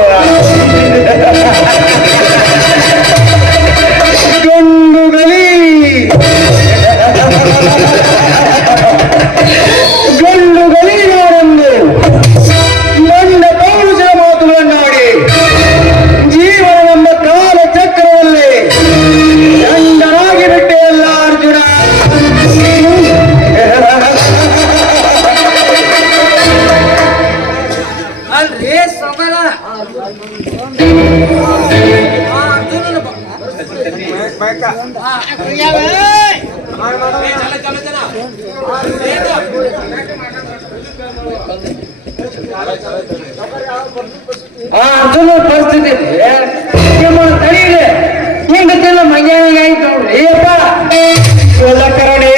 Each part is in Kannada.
Yeah. ಆ ಅರ್ಜುನ ಪರಿಸ್ಥಿತಿ. ತಡೆಯಿದೆ ಹಿಂಗ ಮಂಗ್ಯಾನಿಗೆ ಆಯ್ತು ನೋಡ್ರಿ. ಅಪ್ಪ ಕರಡಿ.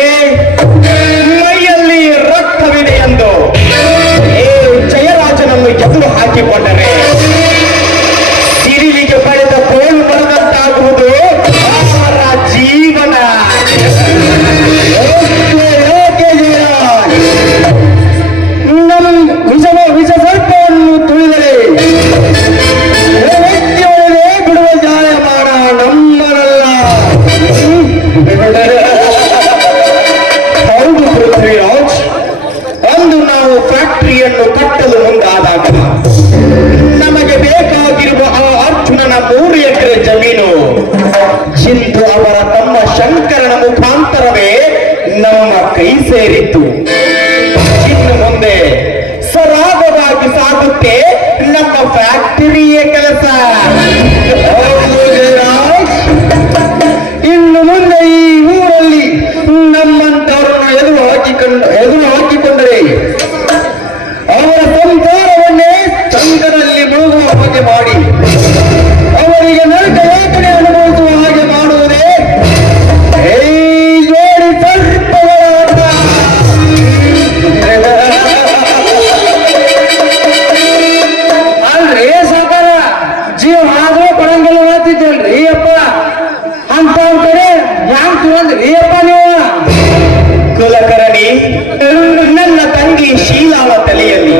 ನನ್ನ ತಂಗಿ ಶೀಲಾಳ ತಲೆಯಲ್ಲಿ.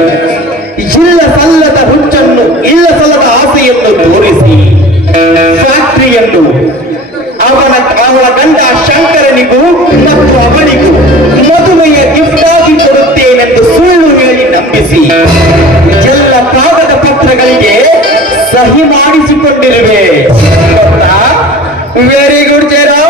ಇಲ್ಲ ಸಲ್ಲದ ಹುಚ್ಚನ್ನು, ಇಲ್ಲ ಸಲ್ಲದ ಆಸೆಯನ್ನು ತೋರಿಸಿ. ಫ್ಯಾಕ್ಟ್ರಿಯನ್ನು ಅವನ, ಅವಳ ಗಂಡ ಶಂಕರನಿಗೂ ಮತ್ತು ಅವನಿಗೂ ಮದುವೆಯ ಗಿಫ್ಟ್ ಆಗಿ ಕೊಡುತ್ತೇನೆಂದು ಸುಳ್ಳು ಹೇಳಿ ನಂಬಿಸಿ. ಎಲ್ಲ ಕಾಗದ ಪತ್ರಗಳಿಗೆ ಸಹಿ ಮಾಡಿಸಿಕೊಂಡಿರುವೆ. ವೆರಿ ಗುಡ್ ಜಯರಾಮ್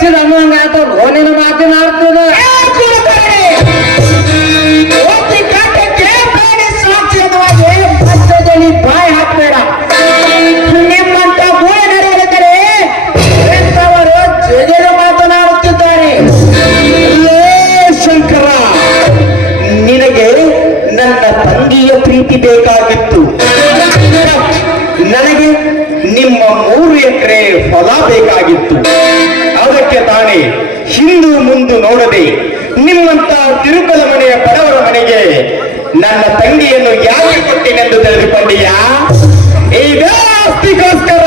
ಕಳಿಸಿದ ಅನ್ನಂಗ ಓನಿನ ಮಾತಿನ ಆಡ್ತದ ಅವರು ಮಾತನಾಡುತ್ತಿದ್ದಾರೆ. ಶಂಕರ, ನಿನಗೆ ನನ್ನ ತಂಗಿಯ ಪ್ರೀತಿ ಬೇಕಾಗಿತ್ತು. ನನಗೆ ನಿಮ್ಮ ಮೂರು ಎಕರೆ ಫಲ ಬೇಕಾಗಿತ್ತು. ನೋಡದೆ ನಿಮ್ಮಂತ ತಿರುಕಲ ಮನೆಯ ಬಡವರ ಮನೆಗೆ ನನ್ನ ತಂಗಿಯನ್ನು ಯಾರಿಗೆ ಕೊಟ್ಟಿನೆಂದು ತಿಳಿದುಕೊಂಡಿಯಾ? ಈಗ ಆಸ್ತಿಗೋಸ್ಕರ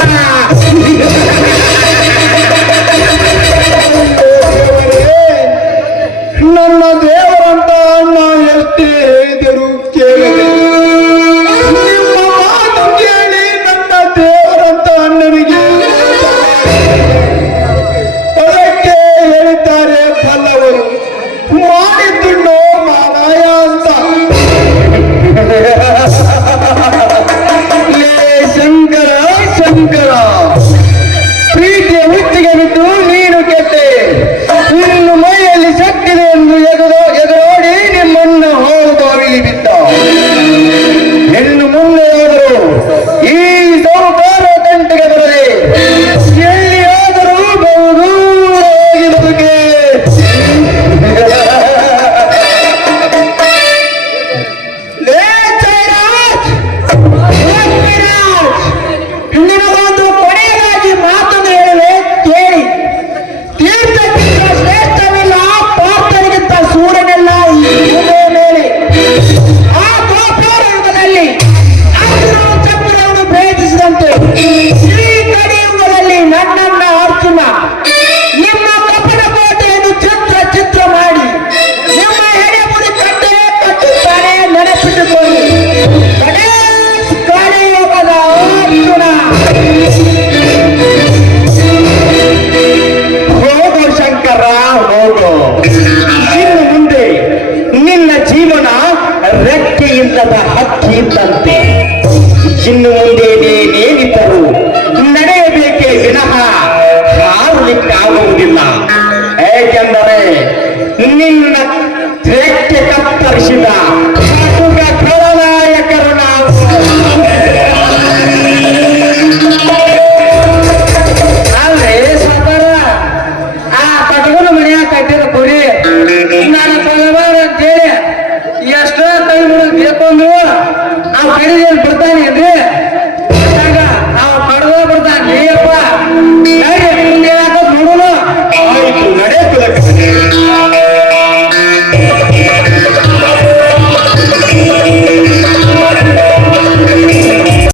ಇನ್ನು ಮುಂದೆ ನಿನ್ನ ಜೀವನ ರೆಕ್ಕೆ ಇಲ್ಲದ ಹಕ್ಕಿ ಇದ್ದಂತೆ ಇನ್ನು ಮುಂದೆ